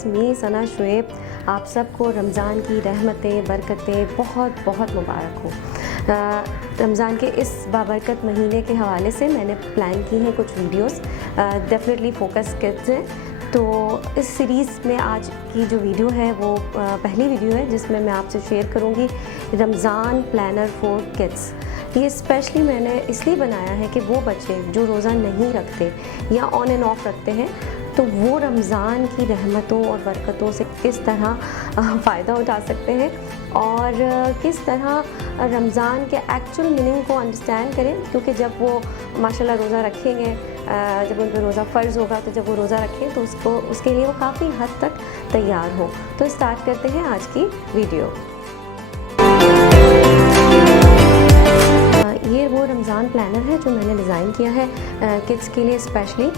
Viewers, मी सना शुएब, आप सबको रमज़ान की रहमतें बरकतें बहुत बहुत मुबारक हो। रमज़ान के इस बाबरकत महीने के हवाले से मैंने प्लान की हैं कुछ वीडियोस, डेफिनेटली फोकस किड्स हैं। तो इस सीरीज़ में आज की जो वीडियो है वो पहली वीडियो है जिसमें मैं आपसे शेयर करूंगी रमज़ान प्लानर फॉर किड्स। ये स्पेशली मैंने इसलिए बनाया है कि वो बच्चे जो रोज़ा नहीं रखते या ऑन एंड ऑफ रखते हैं, तो वो रमज़ान की रहमतों और बरकतों से किस तरह फ़ायदा उठा सकते हैं और किस तरह रमज़ान के एक्चुअल मीनिंग को अंडरस्टैंड करें। क्योंकि जब वो माशाल्लाह रोज़ा रखेंगे, जब उन पर रोज़ा फ़र्ज़ होगा, तो जब वो रोज़ा रखें तो उसके लिए वो काफ़ी हद तक तैयार हो। तो स्टार्ट करते हैं आज की वीडियो। ये वो रमज़ान प्लानर है जो मैंने डिज़ाइन किया है किड्स के लिए स्पेशली।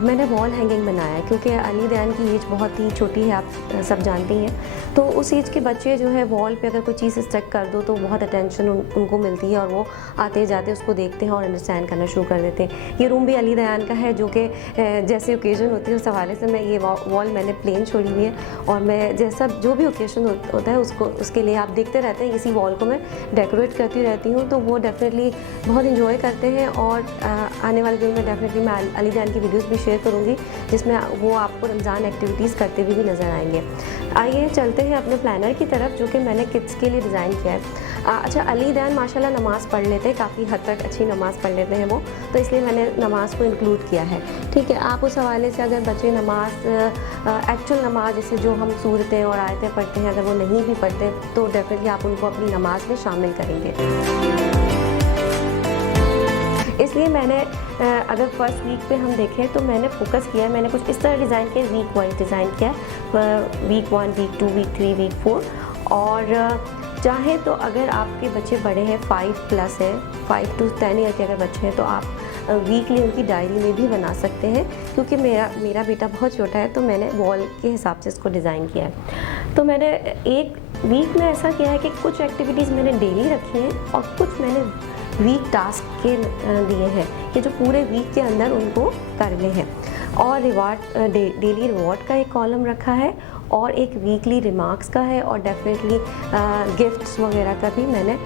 मैंने वॉल हैंगिंग बनाया है क्योंकि अली दैन की एज बहुत ही छोटी है, आप सब जानती हैं। तो उस एज के बच्चे जो है वॉल पे अगर कोई चीज़ स्टक कर दो तो बहुत अटेंशन उनको मिलती है और वो आते जाते उसको देखते हैं और अंडरस्टैंड करना शुरू कर देते हैं। ये रूम भी अली दैन का है, जो कि जैसे ओकेजन होती है उस हवाले से मैं ये वॉल मैंने प्लेन छोड़ी हुई है और मैं जैसा जो भी ओकेजन होता है उसके लिए आप देखते रहते हैं, इसी वॉल को मैं डेकोरेट करती रहती हूँ। तो वो डेफिनेटली बहुत इंजॉय करते हैं और आने वाले दिन में डेफिनेटली मैं अली दैन की वीडियोस भी शेयर करूंगी जिसमें वो आपको रमज़ान एक्टिविटीज़ करते हुए भी नज़र आएंगे। आइए चलते हैं अपने प्लानर की तरफ जो कि मैंने किड्स के लिए डिज़ाइन किया है। अच्छा, अली दैन माशाल्लाह नमाज़ पढ़ लेते हैं, काफ़ी हद तक अच्छी नमाज़ पढ़ लेते हैं वो, तो इसलिए मैंने नमाज़ को इंक्लूड किया है। ठीक है, आप उस हवाले से अगर बच्चे नमाज एक्चुअल नमाज जैसे जो हम सूरतें और आयतें पढ़ते हैं, अगर वो नहीं भी पढ़ते तो डेफिनेटली आप उनको अपनी नमाज में शामिल करेंगे। इसलिए मैंने अगर फर्स्ट वीक पे हम देखें तो मैंने फोकस किया है, मैंने कुछ इस तरह डिज़ाइन किया, वीक वाइज डिज़ाइन किया, वीक 1, वीक 2, वीक 3, वीक 4। और चाहे तो अगर आपके बच्चे बड़े हैं, 5+ है, 5 to 10 ईयर के अगर बच्चे हैं, तो आप वीकली उनकी डायरी में भी बना सकते हैं। क्योंकि मेरा बेटा बहुत छोटा है तो मैंने वॉल के हिसाब से इसको डिज़ाइन किया है। तो मैंने एक वीक में ऐसा किया है कि कुछ एक्टिविटीज़ मैंने डेली रखी हैं और कुछ मैंने वीक टास्क के दिए हैं कि जो पूरे वीक के अंदर उनको करने हैं। और डेली रिवॉर्ड का एक कॉलम रखा है और एक वीकली रिमार्क्स का है और डेफिनेटली गिफ्ट्स वगैरह का भी मैंने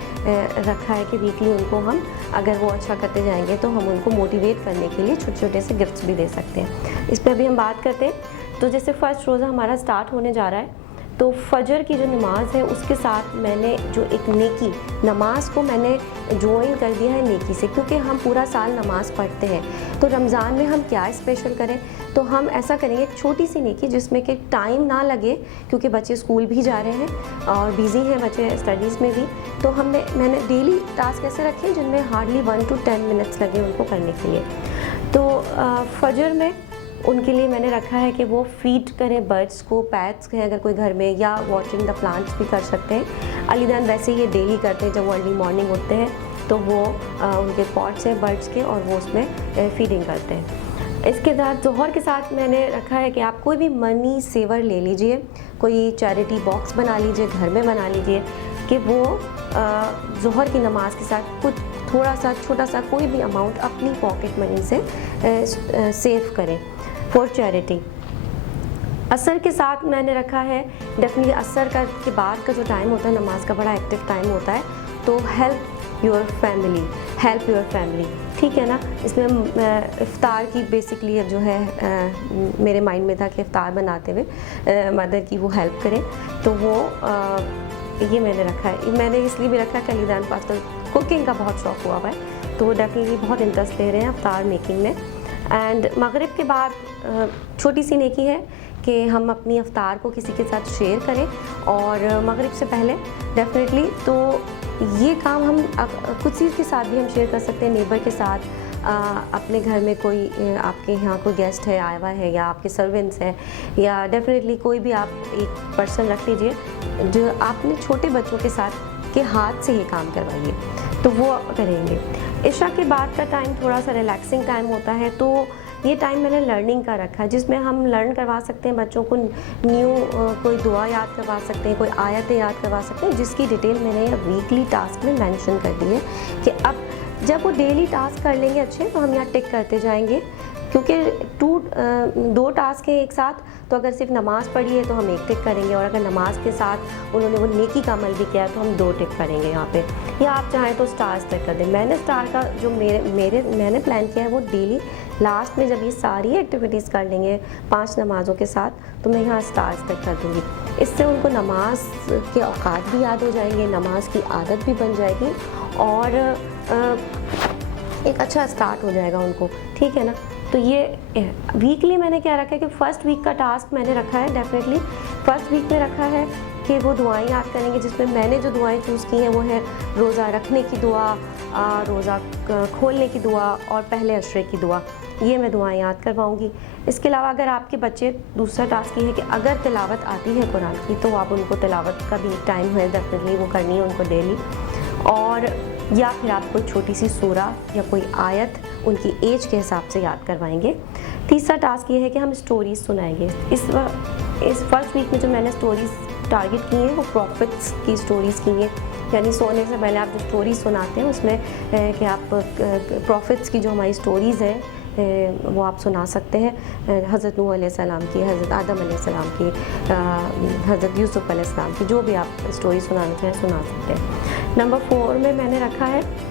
रखा है कि वीकली उनको हम अगर वो अच्छा करते जाएंगे तो हम उनको मोटिवेट करने के लिए छोटे छोटे से गिफ्ट्स भी दे सकते हैं। इस पर भी हम बात करते हैं। तो जैसे फर्स्ट रोज़ा हमारा स्टार्ट होने जा रहा है, तो फजर की जो नमाज है उसके साथ मैंने जो एक नेकी नमाज को मैंने ज्वाइन कर दिया है नेकी से, क्योंकि हम पूरा साल नमाज पढ़ते हैं। तो रमज़ान में हम क्या स्पेशल करें, तो हम ऐसा करेंगे एक छोटी सी नेकी जिसमें कि टाइम ना लगे, क्योंकि बच्चे स्कूल भी जा रहे हैं और बिज़ी हैं बच्चे स्टडीज़ में भी। तो मैंने डेली टास्क ऐसे रखे जिनमें हार्डली 1 to 10 मिनट्स लगे उनको करने के लिए। तो फजर में उनके लिए मैंने रखा है कि वो फीड करें बर्ड्स को, पैट्स हैं अगर कोई घर में, या वॉचिंग द प्लांट्स भी कर सकते हैं। अली दैन वैसे ही ये डेली करते हैं, जब वो अर्ली मॉर्निंग उठते हैं तो वो उनके पॉट्स हैं बर्ड्स के और वो उसमें फीडिंग करते हैं। इसके साथ जोहर के साथ मैंने रखा है कि आप कोई भी मनी सेवर ले लीजिए, कोई चैरिटी बॉक्स बना लीजिए, घर में बना लीजिए कि वो जोहर की नमाज के साथ कुछ थोड़ा सा छोटा सा कोई भी अमाउंट अपनी पॉकेट मनी से सेव करें फॉर चैरिटी। असर के साथ मैंने रखा है, डेफिनेटली असर के बाद का जो टाइम होता है नमाज का बड़ा एक्टिव टाइम होता है, तो हेल्प योर फैमिली, ठीक है ना। इसमें इफ्तार की बेसिकली जो है मेरे माइंड में था कि इफ्तार बनाते हुए मदर की वो हेल्प करें, तो वो ये मैंने रखा है। मैंने इसलिए भी रखा है कि अली दैन को आजकल कुकिंग का बहुत शौक हुआ है, तो वो डेफिनेटली बहुत इंटरेस्ट ले रहे हैं इफ्तार मेकिंग में। एंड मगरिब के बाद छोटी सी नेकी है कि हम अपनी इफ्तार को किसी के साथ शेयर करें और मगरिब से पहले डेफिनेटली तो ये काम हम कुछ चीज़ के साथ भी हम शेयर कर सकते हैं, नेबर के साथ, अपने घर में कोई आपके यहाँ कोई गेस्ट है आया हुआ है या आपके सर्वेंट्स हैं, या डेफिनेटली कोई भी आप एक पर्सन रख लीजिए जो आपने छोटे बच्चों के साथ के हाथ से ये काम करवाइए, तो वो करेंगे। इशा के बाद का टाइम थोड़ा सा रिलैक्सिंग टाइम होता है, तो ये टाइम मैंने लर्निंग का रखा है जिसमें हम लर्न करवा सकते हैं बच्चों को न्यू कोई दुआ याद करवा सकते हैं, कोई आयतें याद करवा सकते हैं, जिसकी डिटेल मैंने ये वीकली टास्क में मेंशन कर दी है कि अब जब वो डेली टास्क कर लेंगे अच्छे तो हम यहाँ टिक करते जाएंगे क्योंकि 2 टास्क हैं एक साथ, तो अगर सिर्फ नमाज़ पढ़ी है तो हम 1 टिक करेंगे, और अगर नमाज के साथ उन्होंने वो नेकी का अमल भी किया है तो हम 2 टिक करेंगे यहाँ पे। या आप चाहें तो स्टार्स तक कर दें। मैंने स्टार का जो मैंने प्लान किया है वो डेली लास्ट में जब ये सारी एक्टिविटीज़ कर लेंगे 5 नमाज़ों के साथ, तो मैं यहाँ स्टार्स तक कर दूँगी। इससे उनको नमाज के औकात भी याद हो जाएंगे, नमाज की आदत भी बन जाएगी, और एक अच्छा स्टार्ट हो जाएगा उनको, ठीक है ना। तो ये वीकली मैंने क्या रखा है कि फ़र्स्ट वीक का टास्क मैंने रखा है, डेफिनेटली फ़र्स्ट वीक में रखा है कि वो दुआएं याद करेंगे, जिसमें मैंने जो दुआएं चूज़ की हैं वो है रोज़ा रखने की दुआ, रोज़ा खोलने की दुआ और पहले अशरे की दुआ। ये मैं दुआएं याद करवाऊँगी। इसके अलावा अगर आपके बच्चे, दूसरा टास्क ये है कि अगर तिलावत आती है कुरान की तो आप उनको तिलावत का भी एक टाइम है, डेफिनेटली वो करनी है उनको डेली, और या फिर आप कोई छोटी सी सूरा या कोई आयत उनकी एज के हिसाब से याद करवाएंगे। तीसरा टास्क ये है कि हम स्टोरीज़ सुनाएंगे। इस फर्स्ट वीक में जो मैंने स्टोरीज़ टारगेट की हैं वो प्रॉफिट्स की स्टोरीज़ की हैं, यानी सोने से पहले आप जो स्टोरीज़ सुनाते हैं उसमें कि आप प्रॉफिट्स की जो हमारी स्टोरीज़ हैं वो आप सुना सकते हैं। हज़रत नूह अलैहिस्सलाम की, हज़रत आदम अलैहिस्सलाम की, हज़रत यूसुफ अलैहिस्सलाम की, जो भी आप स्टोरी सुनाना चाहें सुना सकते हैं। नंबर 4 में मैंने रखा है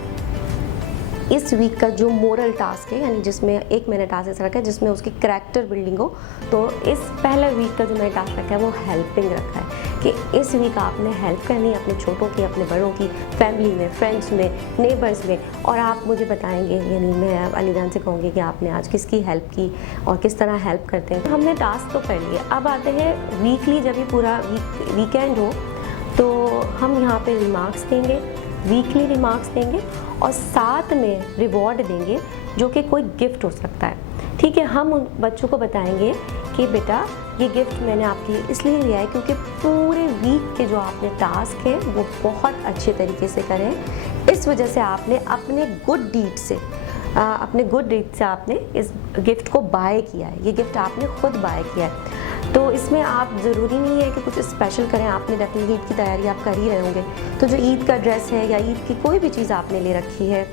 इस वीक का जो मोरल टास्क है, यानी जिसमें एक मैंने टास्क ऐसा रखा है जिसमें उसकी करैक्टर बिल्डिंग हो। तो इस पहले वीक का जो मैंने टास्क रखा है वो हेल्पिंग रखा है कि इस वीक आपने हेल्प करनी है अपने छोटों की, अपने बड़ों की, फैमिली में, फ्रेंड्स में, नेबर्स में, और आप मुझे बताएंगे, यानी मैं अली जान से कहूँगी कि आपने आज किसकी हेल्प की और किस तरह हेल्प करते हैं। हमने टास्क तो कर लिए, अब आते हैं वीकली, जब ये पूरा वीकेंड हो तो हम यहाँ पे रिमार्क्स देंगे, वीकली रिमार्क्स देंगे, और साथ में रिवॉर्ड देंगे जो कि कोई गिफ्ट हो सकता है, ठीक है। हम उन बच्चों को बताएंगे कि बेटा ये गिफ्ट मैंने आपके लिए इसलिए लिया है क्योंकि पूरे वीक के जो आपने टास्क है वो बहुत अच्छे तरीके से करें, इस वजह से आपने अपने गुड डीड से आपने इस गिफ्ट को बाय किया है, ये गिफ्ट आपने खुद बाय किया है। तो इसमें आप ज़रूरी नहीं है कि कुछ स्पेशल करें, आपने डेफिनेटली ईद की तैयारी आप कर ही रहे होंगे, तो जो ईद का ड्रेस है या ईद की कोई भी चीज़ आपने ले रखी है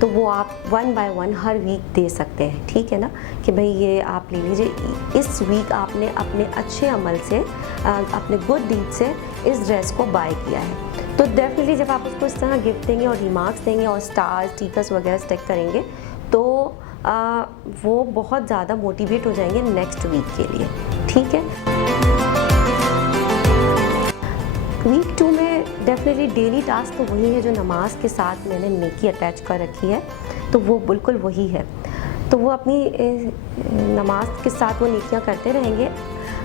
तो वो आप 1 बाय 1 हर वीक दे सकते हैं, ठीक है ना, कि भाई ये आप ले लीजिए। इस वीक आपने अपने अच्छे अमल से, अपने गुड डीड से इस ड्रेस को बाय किया है। तो डेफिनेटली जब आप उसको इस तरह गिफ्ट देंगे और रिमार्क्स देंगे और स्टार्स, स्टिकर्स वगैरह स्टिक करेंगे तो वो बहुत ज़्यादा मोटिवेट हो जाएंगे नेक्स्ट वीक के लिए, ठीक है। वीक 2 में डेफिनेटली डेली टास्क तो वही है जो नमाज के साथ मैंने नेकी अटैच कर रखी है, तो वो बिल्कुल वही है। तो वो अपनी नमाज के साथ वो नेकियां करते रहेंगे।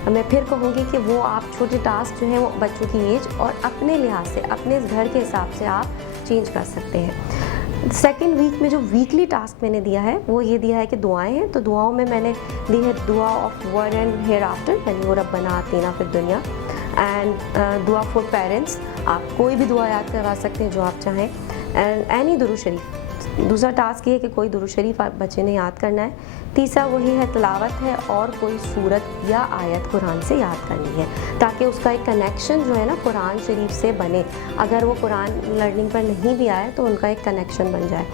मैं फिर कहूँगी कि वो आप छोटे टास्क जो हैं वो बच्चों की एज और अपने लिहाज से, अपने घर के हिसाब से आप चेंज कर सकते हैं। सेकेंड वीक में जो वीकली टास्क मैंने दिया है वो ये दिया है कि दुआएं हैं, तो दुआओं में मैंने दी है दुआ of world and hereafter, यानी वो रब्बना आतीना फिर दुनिया, एंड दुआ फॉर पेरेंट्स। आप कोई भी दुआ याद करवा सकते हैं जो आप चाहें, एंड एनी दुरूद शरीफ। दूसरा टास्क ये है कि कोई दुरूद शरीफ आप बच्चे ने याद करना है। तीसरा वही है तिलावत है और कोई सूरत या आयत कुरान से याद करनी है, ताकि उसका एक कनेक्शन जो है ना कुरान शरीफ से बने। अगर वो कुरान लर्निंग पर नहीं भी आए तो उनका एक कनेक्शन बन जाए।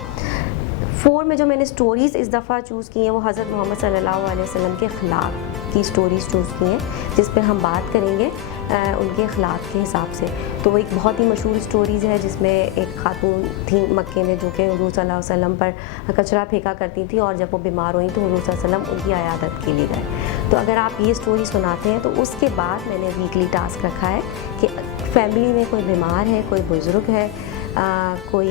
4 में जो मैंने स्टोरीज़ इस दफ़ा चूज़ की हैं वो हज़रत मोहम्मद सल्लल्लाहु अलैहि वसल्लम के अखलाक की स्टोरीज़ चूज़ की हैं, जिस पे हम बात करेंगे उनके अखलाक के हिसाब से। तो वो एक बहुत ही मशहूर स्टोरीज़ है जिसमें एक खातून थी मक्के में जो कि हुज़ूर सल्लल्लाहु अलैहि वसल्लम पर कचरा फेंका करती थी, और जब वो बीमार हुई तो हुज़ूर सल्लल्लाहु अलैहि वसल्लम उनकी अयादत के लिए गए। तो अगर आप ये स्टोरी सुनाते हैं तो उसके बाद मैंने वीकली टास्क रखा है कि फैमिली में कोई बीमार है, कोई बुज़ुर्ग है, कोई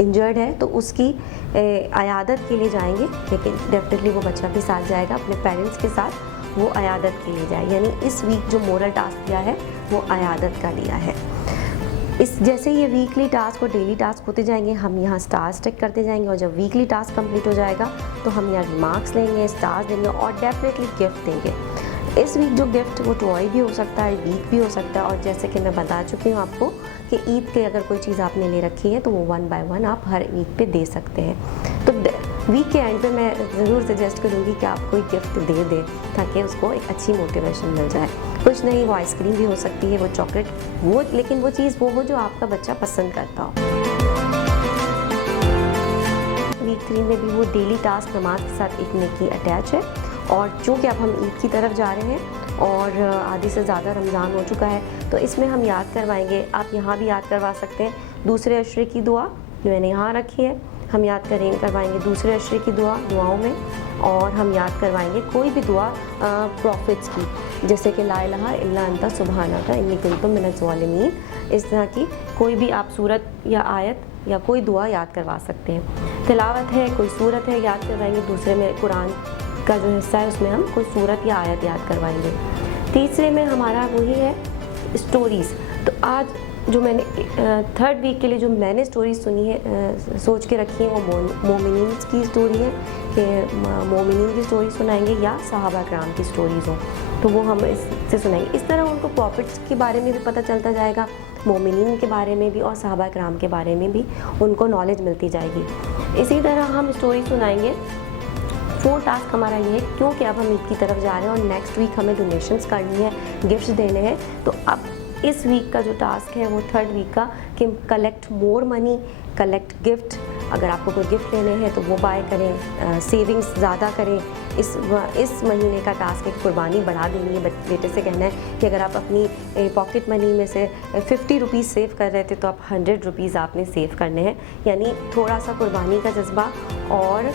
इंजर्ड है, तो उसकी अयादत के लिए जाएंगे, लेकिन डेफिनेटली वो बच्चा भी साथ जाएगा, अपने पेरेंट्स के साथ वो अयादत के लिए जाए। यानी इस वीक जो मोरल टास्क दिया है वो अयादत का लिया है। इस जैसे ये वीकली टास्क और डेली टास्क होते जाएंगे, हम यहाँ स्टार्स टिक करते जाएंगे, और जब वीकली टास्क कंप्लीट हो जाएगा तो हम यहाँ रिमार्क्स लेंगे, स्टार्स देंगे और डेफिनेटली गिफ्ट देंगे। इस वीक जो गिफ्ट वो टॉय भी हो सकता है, वीक भी हो सकता है, और जैसे कि मैं बता चुकी हूँ आपको कि ईद के अगर कोई चीज़ आपने ले रखी है तो वो 1 बाय 1 आप हर वीक पे दे सकते हैं। तो वीक के एंड पे मैं ज़रूर सजेस्ट करूँगी कि आप कोई गिफ्ट दे दें ताकि उसको एक अच्छी मोटिवेशन मिल जाए। कुछ नहीं, वो आइसक्रीम भी हो सकती है, वो चॉकलेट, वो लेकिन वो चीज़ वो हो जो आपका बच्चा पसंद करता हो। वीक 3 में भी वो डेली टास्क नमाज के साथ एक नेकी अटैच है। और चूँकि अब हम ईद की तरफ जा रहे हैं और आधे से ज़्यादा रमज़ान हो चुका है, तो इसमें हम याद करवाएंगे, आप यहाँ भी याद करवा सकते हैं, दूसरे अशरे की दुआ जो मैंने यहाँ रखी है, हम याद करवाएंगे दूसरे अशरे की दुआओं में। और हम याद करवाएंगे कोई भी दुआ प्रॉफिट्स की, जैसे कि ला इलाहा इल्ला अंता सुब्हानका इन्नी कुन्तु मिनज़ ज़ालिमीन। इस तरह की कोई भी आप सूरत या आयत या कोई दुआ याद करवा सकते हैं। तिलावत है, कोई सूरत है, याद करवाएंगे। दूसरे में कुरान का जो हिस्सा है उसमें हम कोई सूरत या आयत याद करवाएंगे। तीसरे में हमारा वही है स्टोरीज़। तो आज जो मैंने 3rd वीक के लिए जो मैंने स्टोरी सुनी है, सोच के रखी है, वो मोमिनीन की स्टोरी है कि मोमिनीन की स्टोरी सुनाएंगे या सहाबा कराम की स्टोरीज़ हो, तो वो हम इससे सुनाएंगे। इस तरह उनको प्रॉफिट्स के बारे में भी पता चलता जाएगा, मोमिनीन के बारे में भी और सहाबा कराम के बारे में भी उनको नॉलेज मिलती जाएगी। इसी तरह हम स्टोरी सुनाएंगे। 4 टास्क हमारा ये है, क्योंकि अब हम ईद की तरफ जा रहे हैं और नेक्स्ट वीक हमें डोनेशंस करनी है, गिफ्ट्स देने हैं। तो अब इस वीक का जो टास्क है वो 3rd वीक का कि collect more money, collect gift. अगर आपको कोई गिफ्ट लेने हैं तो वो बाय करें, सेविंग्स ज़्यादा करें। इस महीने का टास्क एक कुर्बानी बढ़ा देनी है। बेटे से कहना है कि अगर आप अपनी पॉकेट मनी में से 50 रुपीज़ सेव कर रहे थे तो आप 100 रुपीज़ आपने सेव करने हैं, यानी थोड़ा सा कुर्बानी का जज्बा। और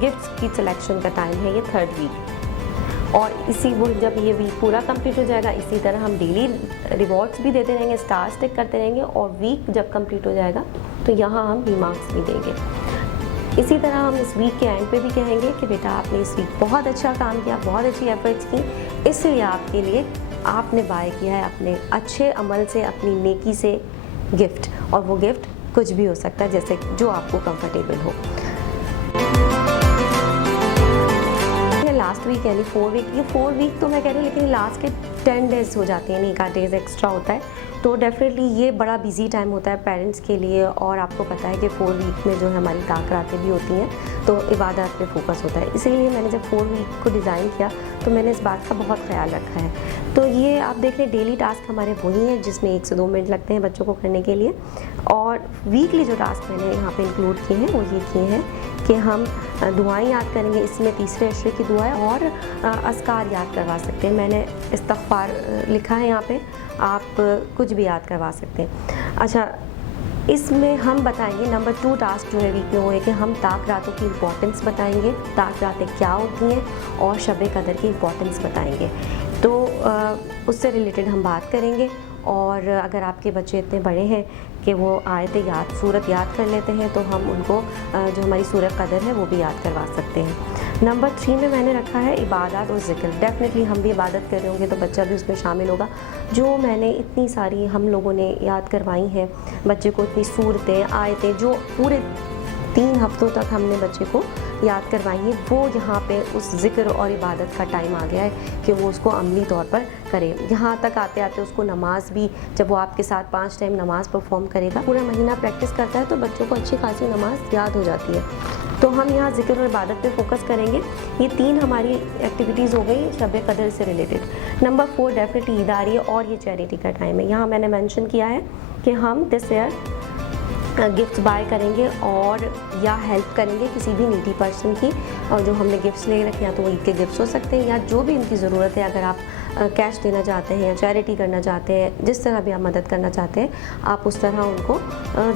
गिफ्ट्स की सिलेक्शन का टाइम है ये 3rd वीक। और इसी वो जब ये वीक पूरा कंप्लीट हो जाएगा, इसी तरह हम डेली रिवॉर्ड्स भी देते रहेंगे, स्टार स्टिक करते रहेंगे। और वीक जब कंप्लीट हो जाएगा तो यहाँ हम रिमार्क्स भी देंगे। इसी तरह हम इस वीक के एंड पे भी कहेंगे कि बेटा आपने इस वीक बहुत अच्छा काम किया, बहुत अच्छी एफर्ट्स की, इसलिए आपके लिए आपने बाय किया है अपने अच्छे अमल से, अपनी नेकी से गिफ्ट। और वो गिफ्ट कुछ भी हो सकता है, जैसे जो आपको कंफर्टेबल हो। लास्ट वीक यानी 4 वीक, ये 4 वीक तो मैं कह रही हूँ, लेकिन लास्ट के 10 डेज़ हो जाते हैं, नहीं 1 डेज़ एक्स्ट्रा होता है। तो डेफिनेटली ये बड़ा बिजी टाइम होता है पेरेंट्स के लिए। और आपको पता है कि 4 वीक में जो है हमारी ताक़रातें भी होती हैं, तो इबादत पे फोकस होता है। इसीलिए मैंने जब 4 वीक को डिज़ाइन किया तो मैंने इस बात का बहुत ख्याल रखा है। तो ये आप देख रहे हैं डेली टास्क हमारे वही हैं जिसमें 1 से 2 मिनट लगते हैं बच्चों को करने के लिए। और वीकली जो टास्क मैंने यहाँ पे इंक्लूड किए हैं वो ये किए हैं कि हम दुआएं याद करेंगे। इसमें तीसरे अशरे की दुआएं और अस्कार याद करवा सकते हैं। मैंने इस्तग़फ़ार लिखा है यहाँ पे, आप कुछ भी याद करवा सकते हैं। अच्छा, इसमें हम बताएंगे नंबर 2 टास्क जो है वीक में वो है कि हम ताक रातों की इम्पोर्टेंस बताएंगे, ताक रातें क्या होती हैं, और शब कदर की इम्पोर्टेंस बताएंगे। तो उससे रिलेटेड हम बात करेंगे। और अगर आपके बच्चे इतने बड़े हैं कि वो आयतें याद, सूरत याद कर लेते हैं, तो हम उनको जो हमारी सूरत कदर है वो भी याद करवा सकते हैं। नंबर 3 में मैंने रखा है इबादत और ज़िक्र। डेफिनेटली हम भी इबादत कर रहे होंगे तो बच्चा भी उसमें शामिल होगा। जो मैंने इतनी सारी हम लोगों ने याद करवाई हैं बच्चे को, इतनी सूरतें, आयतें जो पूरे 3 हफ्तों तक हमने बच्चे को याद करवाई है, वो यहाँ पे उस ज़िक्र और इबादत का टाइम आ गया है कि वो उसको अमली तौर पर करे। यहाँ तक आते आते उसको नमाज भी, जब वो आपके साथ 5 टाइम नमाज परफॉर्म करेगा, पूरा महीना प्रैक्टिस करता है, तो बच्चों को अच्छी खासी नमाज याद हो जाती है। तो हम यहाँ ज़िक्र और इबादत पे फोकस करेंगे। ये 3 हमारी एक्टिविटीज़ हो गई शब कदर से रिलेटेड। नंबर 4 डेफिनेटली ईद आ रही है और ये चैरिटी का टाइम है। यहाँ मैंने मेंशन किया है कि हम दिस ईयर गिफ्ट्स बाय करेंगे और या हेल्प करेंगे किसी भी नीडी पर्सन की। और जो हमने गिफ्ट्स ले रखे हैं तो वो ईद के गिफ्ट्स हो सकते हैं या जो भी इनकी ज़रूरत है। अगर आप कैश देना चाहते हैं या चैरिटी करना चाहते हैं, जिस तरह भी आप मदद करना चाहते हैं, आप उस तरह उनको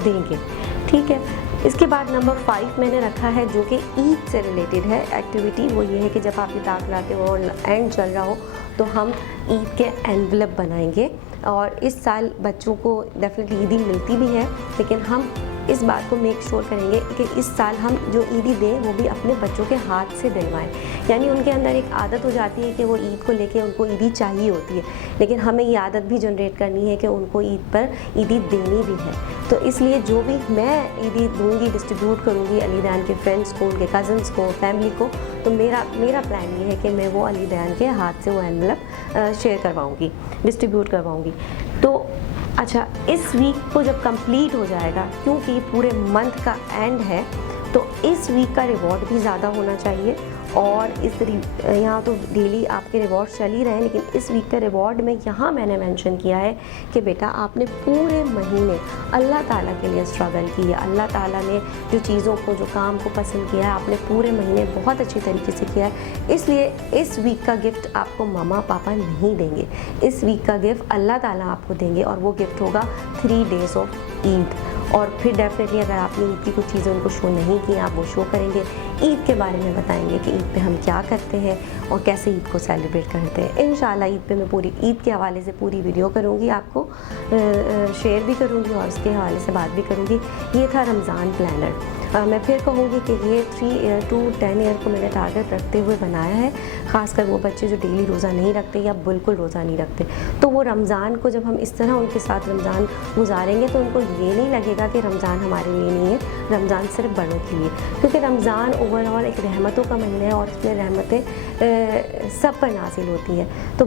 देंगे। ठीक है। इसके बाद नंबर 5 मैंने रखा है जो कि ईद से रिलेटेड है एक्टिविटी। वो ये है कि जब आप इताक लाते हो और एंड चल रहा हो तो हम ईद के एनवलप बनाएंगे। और इस साल बच्चों को डेफिनेटली ईदी मिलती भी है, लेकिन हम इस बात को मेक श्योर करेंगे कि इस साल हम जो ईदी दें वो भी अपने बच्चों के हाथ से दिलवाएं। यानी उनके अंदर एक आदत हो जाती है कि वो ईद को लेके उनको ईदी चाहिए होती है, लेकिन हमें ये आदत भी जनरेट करनी है कि उनको ईद पर ईदी देनी भी है। तो इसलिए जो भी मैं ईदी दूँगी, डिस्ट्रीब्यूट करूँगी अलीदैन के फ्रेंड्स को, उनके कज़न्स को, फैमिली को, तो मेरा प्लान ये है कि मैं वो अलीदैन के हाथ से वो एनवलप शेयर करवाऊँगी, डिस्ट्रीब्यूट करवाऊँगी। तो अच्छा, इस वीक को जब कंप्लीट हो जाएगा, क्योंकि पूरे मंथ का एंड है, तो इस वीक का रिवॉर्ड भी ज़्यादा होना चाहिए और यहाँ तो डेली आपके रिवॉर्ड चल ही रहे हैं, लेकिन इस वीक का रिवॉर्ड में यहाँ मैंने मेंशन किया है कि बेटा आपने पूरे महीने अल्लाह ताला के लिए स्ट्रगल की है, अल्लाह ताला ने जो चीज़ों को, जो काम को पसंद किया है, आपने पूरे महीने बहुत अच्छी तरीके से किया है, इसलिए इस वीक का गिफ्ट आपको मम्मा पापा नहीं देंगे, इस वीक का गिफ्ट अल्लाह ताला आपको देंगे, और वो गिफ्ट होगा 3 डेज़ ऑफ ईद। और फिर डेफिनेटली अगर आपने ईद की कुछ चीज़ें उनको शो नहीं की, आप वो शो करेंगे, ईद के बारे में बताएंगे कि ईद पे हम क्या करते हैं और कैसे ईद को सेलिब्रेट करते हैं। इंशाल्लाह ईद पे मैं पूरी ईद के हवाले से पूरी वीडियो करूँगी, आपको शेयर भी करूँगी और उसके हवाले से बात भी करूँगी। ये था रमज़ान प्लानर। मैं फिर कहूँगी कि ये 3 ईयर टू 10 ईयर को मैंने टारगेट रखते हुए बनाया है, ख़ासकर वो बच्चे जो डेली रोज़ा नहीं रखते या बिल्कुल रोज़ा नहीं रखते। तो वो रमज़ान को जब हम इस तरह उनके साथ रमज़ान गुजारेंगे तो उनको ये नहीं लगेगा कि रमज़ान हमारे लिए नहीं है, रमज़ान सिर्फ बड़ों के लिए, क्योंकि रमज़ान ओवरऑल एक रहमतों का महीना है और इसमें रहमतें सब पर नाजिल होती हैं। तो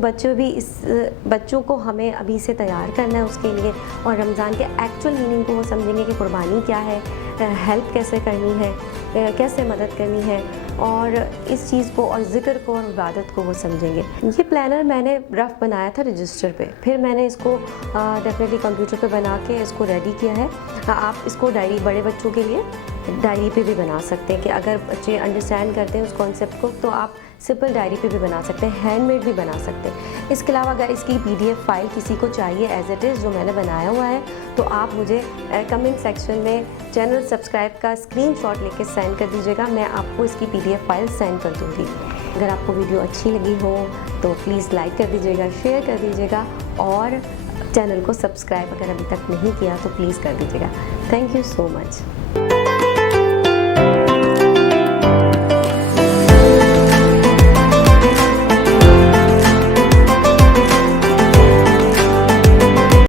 बच्चों को हमें अभी से तैयार करना है उसके लिए, और रमज़ान के एक्चुअल मीनिंग को वो समझेंगे कि कुर्बानी क्या है, हेल्प कैसे करनी है, कैसे मदद करनी है, और इस चीज़ को और ज़िक्र को और इबादत को वो समझेंगे। ये प्लानर मैंने रफ़ बनाया था रजिस्टर पे, फिर मैंने इसको डेफिनेटली कंप्यूटर पे बना के इसको रेडी किया है। आप इसको डायरी, बड़े बच्चों के लिए डायरी पे भी बना सकते हैं कि अगर बच्चे अंडरस्टैंड करते हैं उस कॉन्सेप्ट को, तो आप सिंपल डायरी पे भी बना सकते हैं, हैंडमेड भी बना सकते हैं। इसके अलावा अगर इसकी PDF फाइल किसी को चाहिए एज इट इज़ जो मैंने बनाया हुआ है, तो आप मुझे कमेंट सेक्शन में चैनल सब्सक्राइब का स्क्रीनशॉट लेके सेंड कर दीजिएगा, मैं आपको इसकी PDF फाइल सेंड कर दूँगी। अगर आपको वीडियो अच्छी लगी हो तो प्लीज़ लाइक कर दीजिएगा, शेयर कर दीजिएगा, और चैनल को सब्सक्राइब अगर अभी तक नहीं किया तो प्लीज़ कर दीजिएगा। Thank you so much.